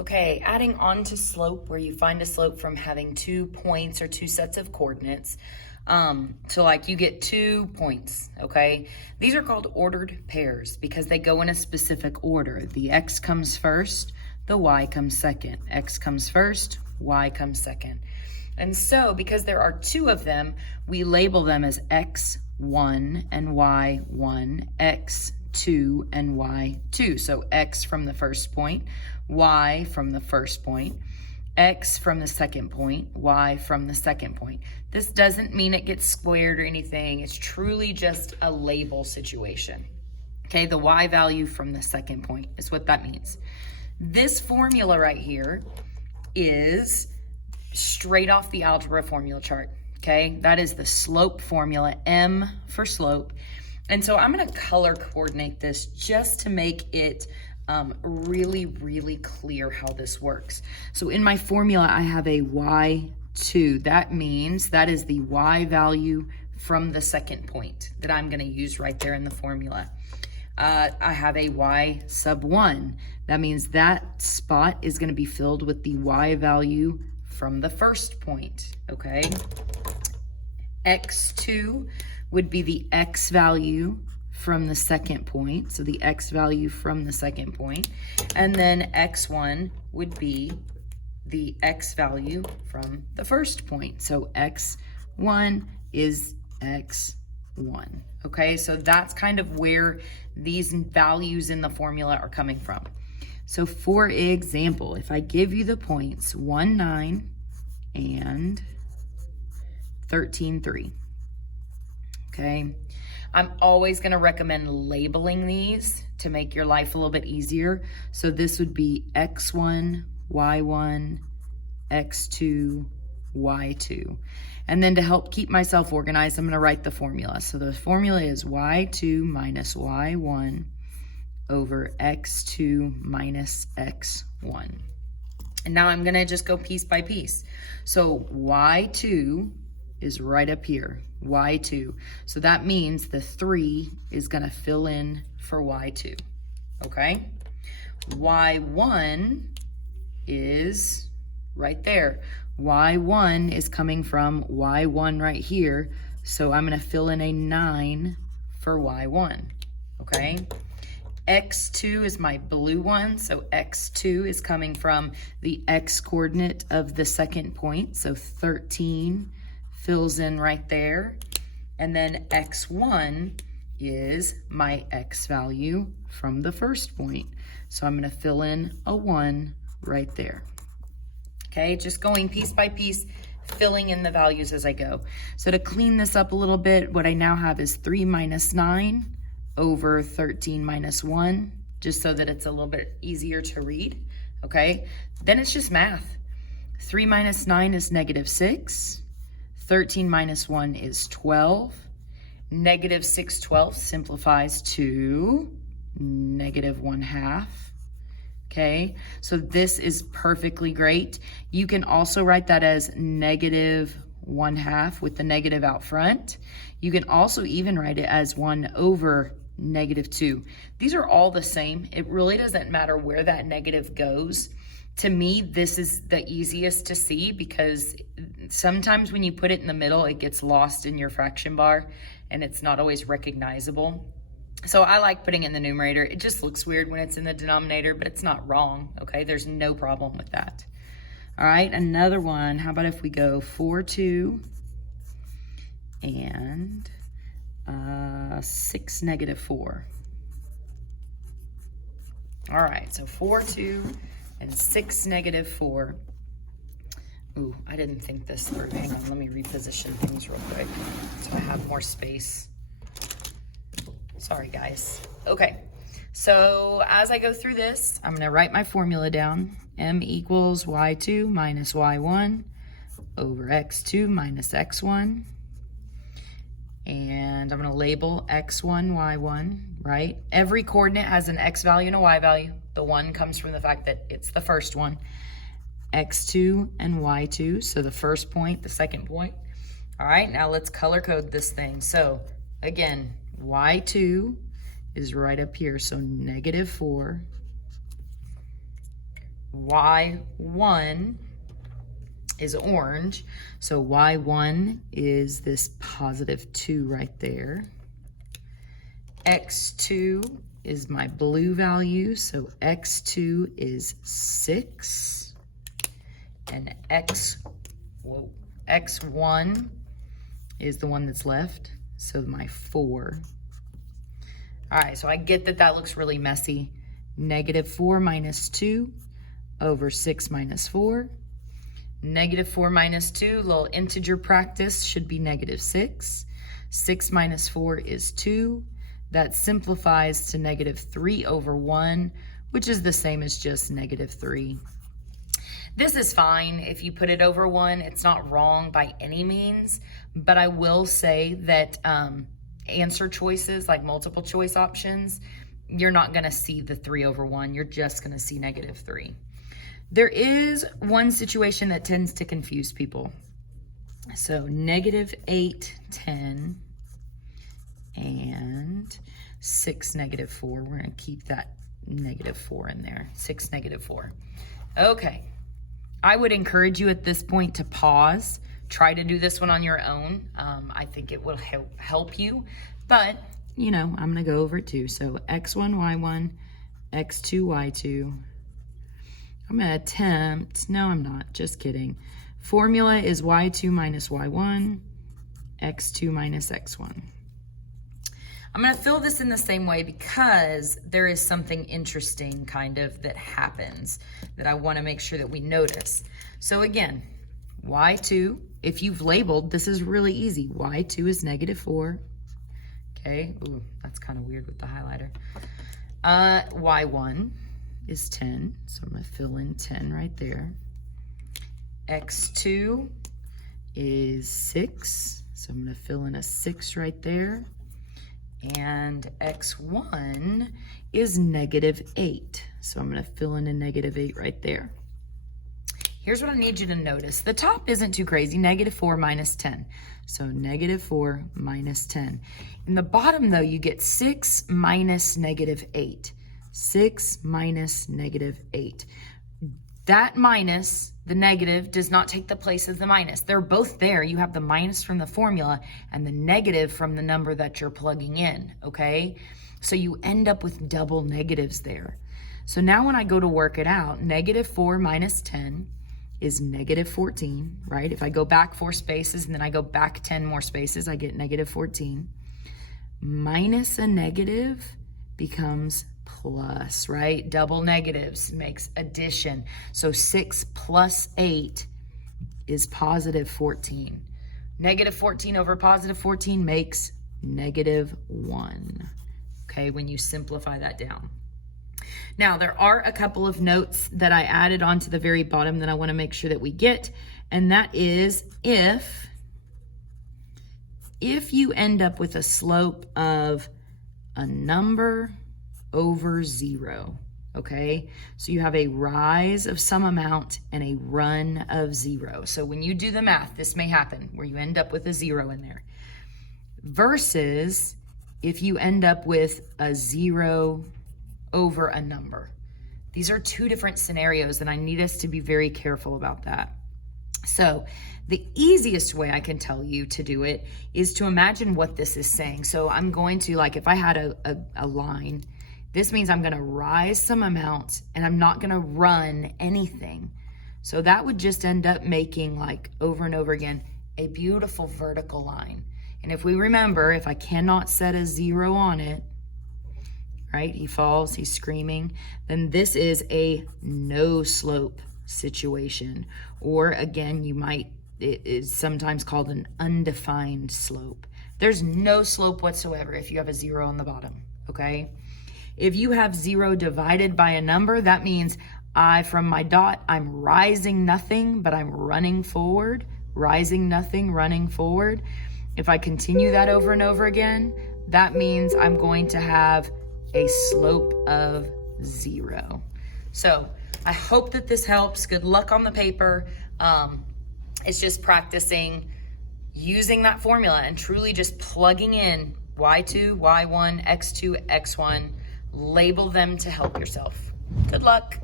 Okay, adding on to slope, where you find a slope from having 2 points or 2 sets of coordinates. So like you get 2 points, okay? These are called ordered pairs because they go in a specific order. The x comes first, the y comes second. X comes first, y comes second. And so because there are 2 of them, we label them as x1 and y1, x2 and y2. So x from the first point, y from the first point, x from the second point, y from the second point. This doesn't mean it gets squared or anything. It's truly just a label situation. Okay, the y value from the second point is what that means. This formula right here is straight off the algebra formula chart. Okay, that is the slope formula, M for slope. And so I'm gonna color coordinate this just to make it really, really clear how this works. So in my formula, I have a y2. That means that is the y value from the second point that I'm gonna use right there in the formula. I have a y sub 1. That means that spot is gonna be filled with the y value from the first point, okay? x2 would be the x value from the second point, so the x value from the second point, and then x1 would be the x value from the first point. So x1 is x1, okay? So that's kind of where these values in the formula are coming from. So for example, if I give you the points 1, 9 and 13, 3, okay? I'm always gonna recommend labeling these to make your life a little bit easier. So this would be x1, y1, x2, y2. And then to help keep myself organized, I'm gonna write the formula. So the formula is y2 minus y1 over x2 minus x1. And now I'm gonna just go piece by piece. So y2 is right up here, y2. So that means the 3 is gonna fill in for y2, okay? y1 is right there. y1 is coming from y1 right here, so I'm gonna fill in a 9 for y1, okay? x2 is my blue one, so x2 is coming from the x coordinate of the second point, so 13 fills in right there. And then x1 is my x value from the first point. So I'm gonna fill in a 1 right there. Okay, just going piece by piece, filling in the values as I go. So to clean this up a little bit, what I now have is 3 minus 9 over 13 minus 1, just so that it's a little bit easier to read, okay? Then it's just math. 3 minus 9 is negative 6. 13 minus 1 is 12. Negative 6/12 simplifies to negative 1/2. Okay, so this is perfectly great. You can also write that as negative 1/2 with the negative out front. You can also even write it as 1 over negative 2. These are all the same. It really doesn't matter where that negative goes. To me, this is the easiest to see because sometimes when you put it in the middle, it gets lost in your fraction bar and it's not always recognizable. So I like putting it in the numerator. It just looks weird when it's in the denominator, but it's not wrong, okay? There's no problem with that. All right, another one. How about if we go 4, 2 and 6, negative 4. All right, so 4, 2 and 6, negative 4. Ooh, I didn't think this through. Hang on, let me reposition things real quick so I have more space. Sorry, guys. Okay, so as I go through this, I'm gonna write my formula down. M equals y2 minus y1 over x2 minus x1. And I'm gonna label x1, y1, right? Every coordinate has an x value and a y value. The 1 comes from the fact that it's the first one. x2 and y2, so the first point, the second point. All right, now let's color code this thing. So again, y2 is right up here, so negative 4. y1 is orange. So y1 is this positive 2 right there. x2 is my blue value, so x2 is 6. And x1 is the one that's left, so my 4. All right, so I get that that looks really messy. -4 minus 2 over 6 minus 4. -4 minus 2, little integer practice, should be -6. 6 minus 4 is 2. That simplifies to -3 over 1, which is the same as just -3. This is fine if you put it over 1. It's not wrong by any means, but I will say that answer choices, like multiple choice options, you're not going to see the 3 over 1. You're just going to see -3. There is one situation that tends to confuse people. So -8, 10, and 6, -4. We're going to keep that -4 in there. 6, -4. Okay. I would encourage you at this point to pause. Try to do this one on your own. I think it will help you. But, you know, I'm going to go over it too. So x1, y1, x2, y2. I'm going to attempt, no, I'm not, just kidding. Formula is y2 minus y1, x2 minus x1. I'm going to fill this in the same way because there is something interesting kind of that happens that I want to make sure that we notice. So again, y2, if you've labeled, this is really easy. y2 is -4. Okay, ooh, that's kind of weird with the highlighter. y1 is 10, so I'm going to fill in 10 right there. x2 is 6, so I'm going to fill in a 6 right there. And x1 is -8, so I'm going to fill in a -8 right there. Here's what I need you to notice. The top isn't too crazy, -4 minus 10. So -4 minus 10. In the bottom, though, you get 6 minus -8. 6 minus -8. That minus, the negative, does not take the place of the minus. They're both there. You have the minus from the formula and the negative from the number that you're plugging in, okay? So you end up with double negatives there. So now when I go to work it out, -4 minus 10 is -14, right? If I go back 4 spaces and then I go back 10 more spaces, I get -14. Minus a negative becomes plus, right? Double negatives makes addition. So 6 plus 8 is +14. -14 over +14 makes -1. Okay, when you simplify that down. Now, there are a couple of notes that I added on to the very bottom that I want to make sure that we get, and that is if you end up with a slope of a number over 0, okay? So you have a rise of some amount and a run of 0. So when you do the math, this may happen where you end up with a 0 in there. Versus if you end up with a 0 over a number. These are two different scenarios, and I need us to be very careful about that. So the easiest way I can tell you to do it is to imagine what this is saying. So I'm going to, like, if I had a line, this means I'm going to rise some amount and I'm not going to run anything. So that would just end up making, like, over and over again, a beautiful vertical line. And if we remember, if I cannot set a 0 on it, right, he falls, he's screaming, then this is a no slope situation. Or again, it is sometimes called an undefined slope. There's no slope whatsoever if you have a 0 on the bottom, okay? If you have 0 divided by a number, that means from my dot, I'm rising nothing, but I'm running forward, rising nothing, running forward. If I continue that over and over again, that means I'm going to have a slope of 0. So I hope that this helps. Good luck on the paper. It's just practicing using that formula and truly just plugging in y2, y1, x2, x1, label them to help yourself. Good luck.